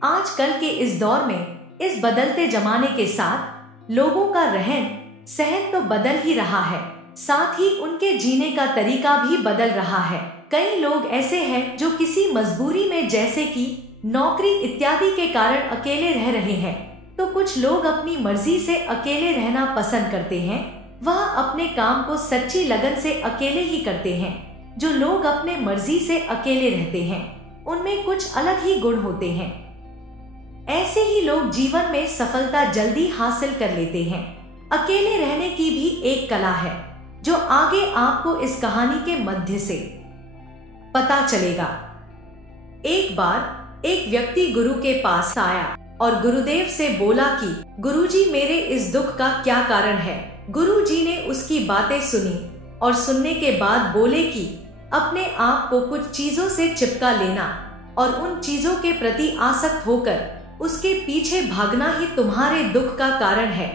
आजकल के इस दौर में, इस बदलते जमाने के साथ लोगों का रहन सहन तो बदल ही रहा है, साथ ही उनके जीने का तरीका भी बदल रहा है। कई लोग ऐसे हैं जो किसी मजबूरी में, जैसे कि नौकरी इत्यादि के कारण अकेले रह रहे हैं, तो कुछ लोग अपनी मर्जी से अकेले रहना पसंद करते हैं। वह अपने काम को सच्ची लगन से अकेले ही करते हैं। जो लोग अपने मर्जी से अकेले रहते हैं, उनमें कुछ अलग ही गुण होते हैं। ऐसे ही लोग जीवन में सफलता जल्दी हासिल कर लेते हैं। अकेले रहने की भी एक कला है, जो आगे आपको इस कहानी के मध्य से पता चलेगा। एक बार एक व्यक्ति गुरु के पास आया और गुरुदेव से बोला कि गुरुजी, मेरे इस दुख का क्या कारण है। गुरुजी ने उसकी बातें सुनी और सुनने के बाद बोले कि अपने आप को कुछ चीजों से चिपका लेना और उन चीजों के प्रति आसक्त होकर उसके पीछे भागना ही तुम्हारे दुख का कारण है।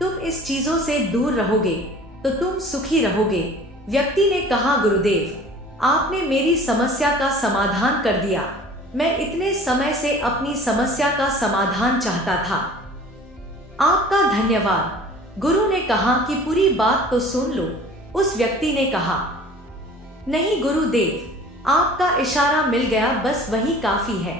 तुम इस चीजों से दूर रहोगे तो तुम सुखी रहोगे। व्यक्ति ने कहा, गुरुदेव, आपने मेरी समस्या का समाधान कर दिया। मैं इतने समय से अपनी समस्या का समाधान चाहता था। आपका धन्यवाद। गुरु ने कहा कि पूरी बात तो सुन लो। उस व्यक्ति ने कहा, नहीं गुरुदेव, आपका इशारा मिल गया, बस वही काफी है।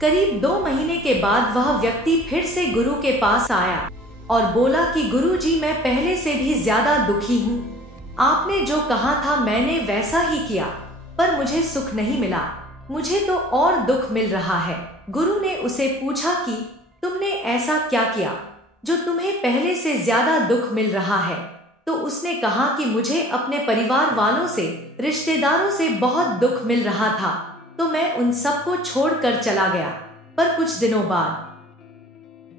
करीब 2 महीने के बाद वह व्यक्ति फिर से गुरु के पास आया और बोला कि गुरुजी, मैं पहले से भी ज्यादा दुखी हूँ। आपने जो कहा था मैंने वैसा ही किया, पर मुझे सुख नहीं मिला। मुझे तो और दुख मिल रहा है। गुरु ने उसे पूछा कि तुमने ऐसा क्या किया जो तुम्हें पहले से ज्यादा दुख मिल रहा है। तो उसने कहा कि मुझे अपने परिवार वालों से, रिश्तेदारों से बहुत दुख मिल रहा था, तो मैं उन सबको छोड़कर चला गया। पर कुछ दिनों बाद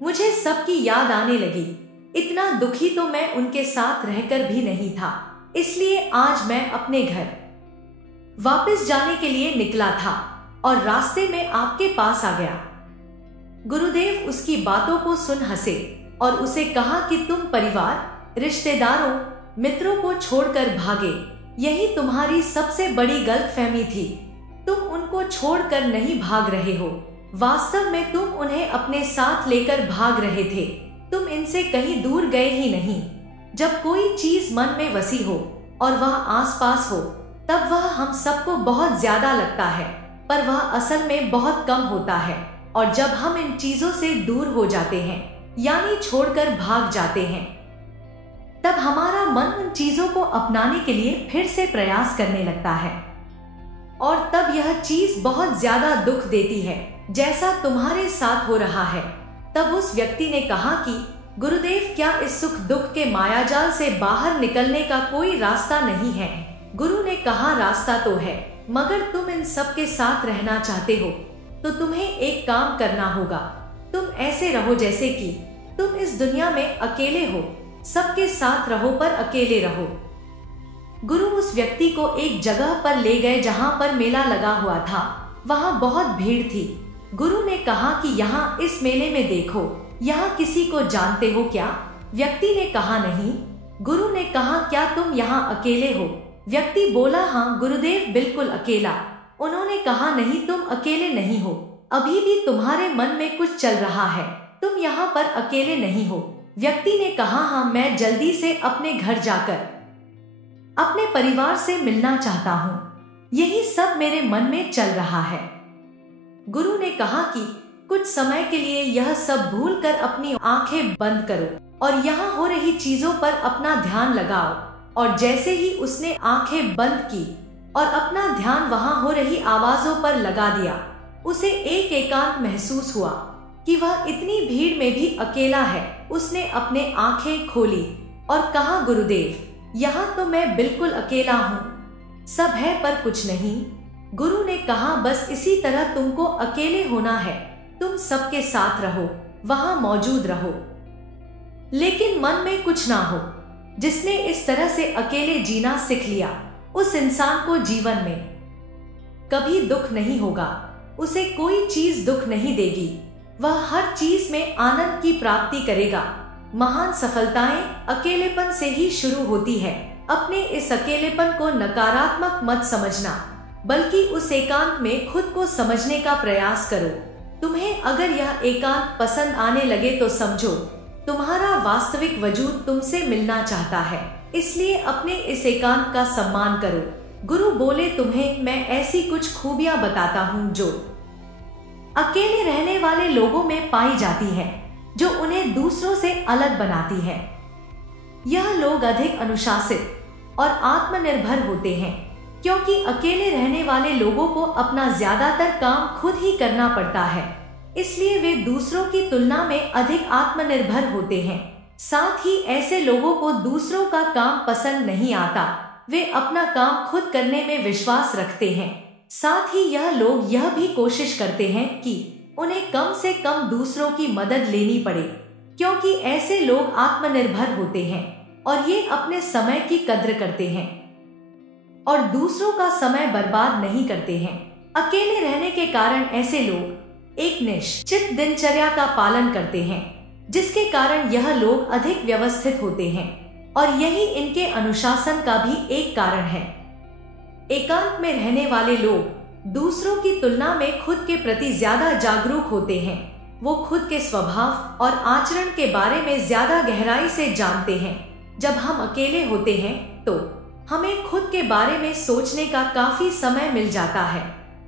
मुझे सबकी याद आने लगी। इतना दुखी तो मैं उनके साथ रहकर भी नहीं था। इसलिए आज मैं अपने घर वापस जाने के लिए निकला था और रास्ते में आपके पास आ गया। गुरुदेव उसकी बातों को सुन हंसे और उसे कहा कि तुम परिवार, रिश्तेदारों, मित्रों को छोड़कर भागे, यही तुम्हारी सबसे बड़ी गलतफहमी थी। तुम उनको छोड़कर नहीं भाग रहे हो, वास्तव में तुम उन्हें अपने साथ लेकर भाग रहे थे। तुम इनसे कहीं दूर गए ही नहीं। जब कोई चीज मन में बसी हो और वह आसपास हो, तब वह हम सबको बहुत ज्यादा लगता है, पर वह असल में बहुत कम होता है। और जब हम इन चीजों से दूर हो जाते हैं, यानी छोड़कर भाग जाते हैं, तब हमारा मन उन चीजों को अपनाने के लिए फिर से प्रयास करने लगता है और तब यह चीज बहुत ज्यादा दुख देती है, जैसा तुम्हारे साथ हो रहा है। तब उस व्यक्ति ने कहा कि गुरुदेव, क्या इस सुख दुख के मायाजाल से बाहर निकलने का कोई रास्ता नहीं है। गुरु ने कहा, रास्ता तो है, मगर तुम इन सब के साथ रहना चाहते हो तो तुम्हें एक काम करना होगा। तुम ऐसे रहो जैसे कि तुम इस दुनिया में अकेले हो। सबके साथ रहो पर अकेले रहो। गुरु उस व्यक्ति को एक जगह पर ले गए जहां पर मेला लगा हुआ था। वहां बहुत भीड़ थी। गुरु ने कहा कि यहाँ इस मेले में देखो, यहाँ किसी को जानते हो क्या? व्यक्ति ने कहा, नहीं। गुरु ने कहा, क्या तुम यहाँ अकेले हो? व्यक्ति बोला, हाँ गुरुदेव, बिल्कुल अकेला। उन्होंने कहा, नहीं, तुम अकेले नहीं हो, अभी भी तुम्हारे मन में कुछ चल रहा है, तुम यहाँ पर अकेले नहीं हो। व्यक्ति ने कहा, हाँ, मैं जल्दी से अपने घर जाकर अपने परिवार से मिलना चाहता हूँ, यही सब मेरे मन में चल रहा है। गुरु ने कहा कि कुछ समय के लिए यह सब भूलकर अपनी आंखें बंद करो और यहाँ हो रही चीजों पर अपना ध्यान लगाओ। और जैसे ही उसने आंखें बंद की और अपना ध्यान वहां हो रही आवाजों पर लगा दिया, उसे एक एकांत महसूस हुआ कि वह इतनी भीड़ में भी अकेला है। उसने अपने आंखें खोली और कहा, गुरुदेव, यहाँ तो मैं बिल्कुल अकेला हूँ, सब है पर कुछ नहीं। गुरु ने कहा, बस इसी तरह तुमको अकेले होना है। तुम सबके साथ रहो, वहां मौजूद रहो, लेकिन मन में कुछ ना हो। जिसने इस तरह से अकेले जीना सीख लिया, उस इंसान को जीवन में कभी दुख नहीं होगा। उसे कोई चीज दुख नहीं देगी। वह हर चीज में आनंद की प्राप्ति करेगा। महान सफलताएं अकेलेपन से ही शुरू होती है। अपने इस अकेलेपन को नकारात्मक मत समझना, बल्कि उस एकांत में खुद को समझने का प्रयास करो। तुम्हें अगर यह एकांत पसंद आने लगे तो समझो तुम्हारा वास्तविक वजूद तुमसे मिलना चाहता है, इसलिए अपने इस एकांत का सम्मान करो। गुरु बोले, तुम्हें मैं ऐसी कुछ खूबियां बताता हूँ जो अकेले रहने वाले लोगों में पाई जाती है, जो उन्हें दूसरों से अलग बनाती है। यह लोग अधिक अनुशासित और आत्मनिर्भर होते हैं, क्योंकि अकेले रहने वाले लोगों को अपना ज्यादातर काम खुद ही करना पड़ता है, इसलिए वे दूसरों की तुलना में अधिक आत्मनिर्भर होते हैं। साथ ही ऐसे लोगों को दूसरों का काम पसंद नहीं आता, वे अपना काम खुद करने में विश्वास रखते हैं। साथ ही यह लोग यह भी कोशिश करते हैं कि उन्हें कम से कम दूसरों की मदद लेनी पड़े, क्योंकि ऐसे लोग आत्मनिर्भर होते हैं और ये अपने समय की कद्र करते हैं और दूसरों का समय बर्बाद नहीं करते हैं। अकेले रहने के कारण ऐसे लोग एक निश्चित दिनचर्या का पालन करते हैं, जिसके कारण यह लोग अधिक व्यवस्थित होते हैं और यही इनके अनुशासन का भी एक कारण है। एकांत में रहने वाले लोग दूसरों की तुलना में खुद के प्रति ज्यादा जागरूक होते हैं। वो खुद के स्वभाव और आचरण के बारे में ज्यादा गहराई से जानते हैं। जब हम अकेले होते हैं तो हमें खुद के बारे में सोचने का काफी समय मिल जाता है,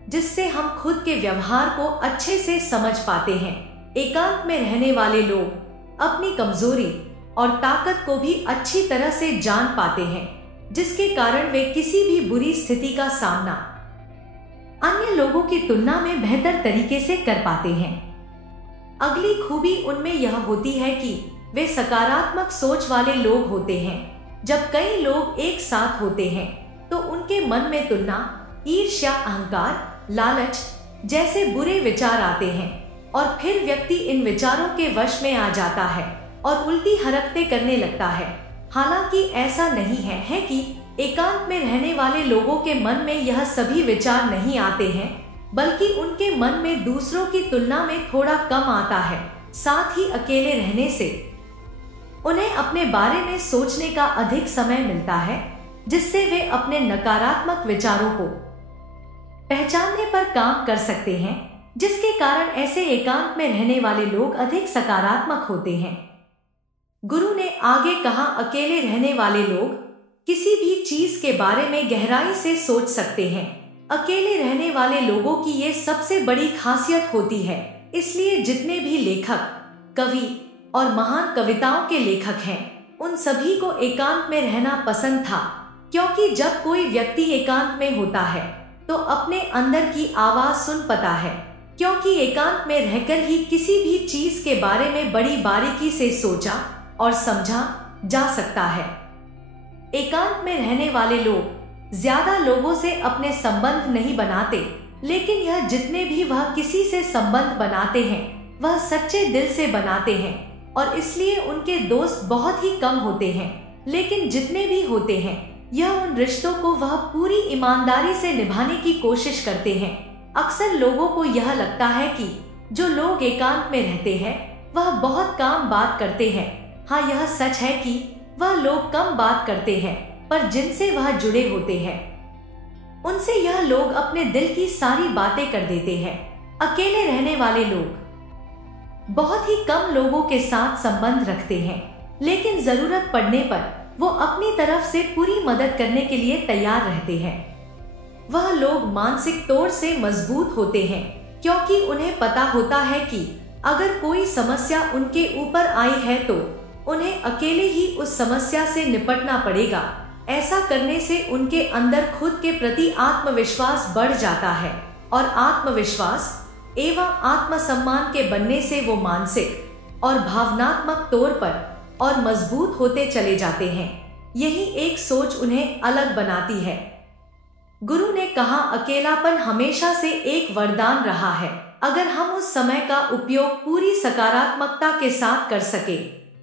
जिससे हम खुद के व्यवहार को अच्छे से समझ पाते हैं। एकांत में रहने वाले लोग अपनी कमजोरी और ताकत को भी अच्छी तरह से जान पाते हैं, जिसके कारण वे किसी भी बुरी स्थिति का सामना अन्य लोगों की तुलना में बेहतर तरीके से कर पाते हैं। अगली खूबी उनमें यह होती है कि वे सकारात्मक सोच वाले लोग होते हैं। जब कई लोग एक साथ होते हैं तो उनके मन में तुलना, ईर्ष्या, अहंकार, लालच जैसे बुरे विचार आते हैं और फिर व्यक्ति इन विचारों के वश में आ जाता है और उल्टी हरकतें करने लगता है। हालांकि ऐसा नहीं है कि एकांत में रहने वाले लोगों के मन में यह सभी विचार नहीं आते हैं, बल्कि उनके मन में दूसरों की तुलना में थोड़ा कम आता है। साथ ही अकेले रहने से उन्हें अपने बारे में सोचने का अधिक समय मिलता है, जिससे वे अपने नकारात्मक विचारों को पहचानने पर काम कर सकते हैं, जिसके कारण ऐसे एकांत में रहने वाले लोग अधिक सकारात्मक होते हैं। गुरु ने आगे कहा, अकेले रहने वाले लोग किसी भी चीज के बारे में गहराई से सोच सकते हैं। अकेले रहने वाले लोगों की ये सबसे बड़ी खासियत होती है। इसलिए जितने भी लेखक, कवि और महान कविताओं के लेखक हैं, उन सभी को एकांत में रहना पसंद था, क्योंकि जब कोई व्यक्ति एकांत में होता है तो अपने अंदर की आवाज सुन पाता है, क्योंकि एकांत में रहकर ही किसी भी चीज के बारे में बड़ी बारीकी से सोचा और समझा जा सकता है। एकांत में रहने वाले लोग ज्यादा लोगों से अपने संबंध नहीं बनाते, लेकिन यह जितने भी वह किसी से संबंध बनाते हैं वह सच्चे दिल से बनाते हैं और इसलिए उनके दोस्त बहुत ही कम होते हैं। लेकिन जितने भी होते हैं यह उन रिश्तों को वह पूरी ईमानदारी से निभाने की कोशिश करते हैं। अक्सर लोगों को यह लगता है कि जो लोग एकांत में रहते हैं वह बहुत कम बात करते हैं। हाँ, यह सच है कि वह लोग कम बात करते हैं, पर जिनसे वह जुड़े होते हैं उनसे यह लोग अपने दिल की सारी बातें कर देते हैं। अकेले रहने वाले लोग बहुत ही कम लोगों के साथ संबंध रखते हैं, लेकिन जरूरत पड़ने पर वो अपनी तरफ से पूरी मदद करने के लिए तैयार रहते हैं। वह लोग मानसिक तौर से मजबूत होते हैं, क्योंकि उन्हें पता होता है कि अगर कोई समस्या उनके ऊपर आई है तो उन्हें अकेले ही उस समस्या से निपटना पड़ेगा। ऐसा करने से उनके अंदर खुद के प्रति आत्मविश्वास बढ़ जाता है और आत्मविश्वास एवं आत्मसम्मान के बनने से वो मानसिक और भावनात्मक तौर पर और मजबूत होते चले जाते हैं। यही एक सोच उन्हें अलग बनाती है। गुरु ने कहा, अकेलापन हमेशा से एक वरदान रहा है, अगर हम उस समय का उपयोग पूरी सकारात्मकता के साथ कर सके।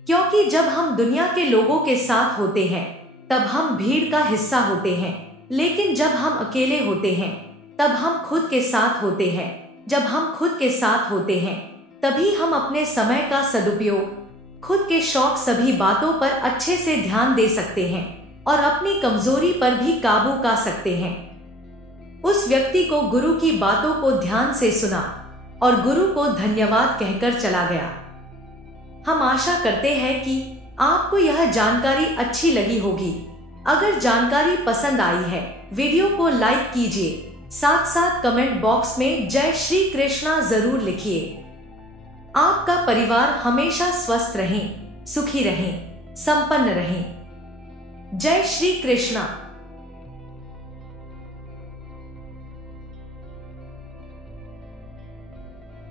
क्योंकि जब हम दुनिया के लोगों के साथ होते हैं तब हम भीड़ का हिस्सा होते हैं, लेकिन जब हम अकेले होते हैं तब हम खुद के साथ होते हैं। जब हम खुद के साथ होते हैं तभी हम अपने समय का सदुपयोग, खुद के शौक, सभी बातों पर अच्छे से ध्यान दे सकते हैं और अपनी कमजोरी पर भी काबू पा सकते हैं। उस व्यक्ति को गुरु की बातों को ध्यान से सुना और गुरु को धन्यवाद कहकर चला गया। हम आशा करते हैं कि आपको यह जानकारी अच्छी लगी होगी। अगर जानकारी पसंद आई है, वीडियो को लाइक कीजिए, साथ साथ कमेंट बॉक्स में जय श्री कृष्णा जरूर लिखिए। आपका परिवार हमेशा स्वस्थ रहे, सुखी रहे, संपन्न रहे। जय श्री कृष्णा।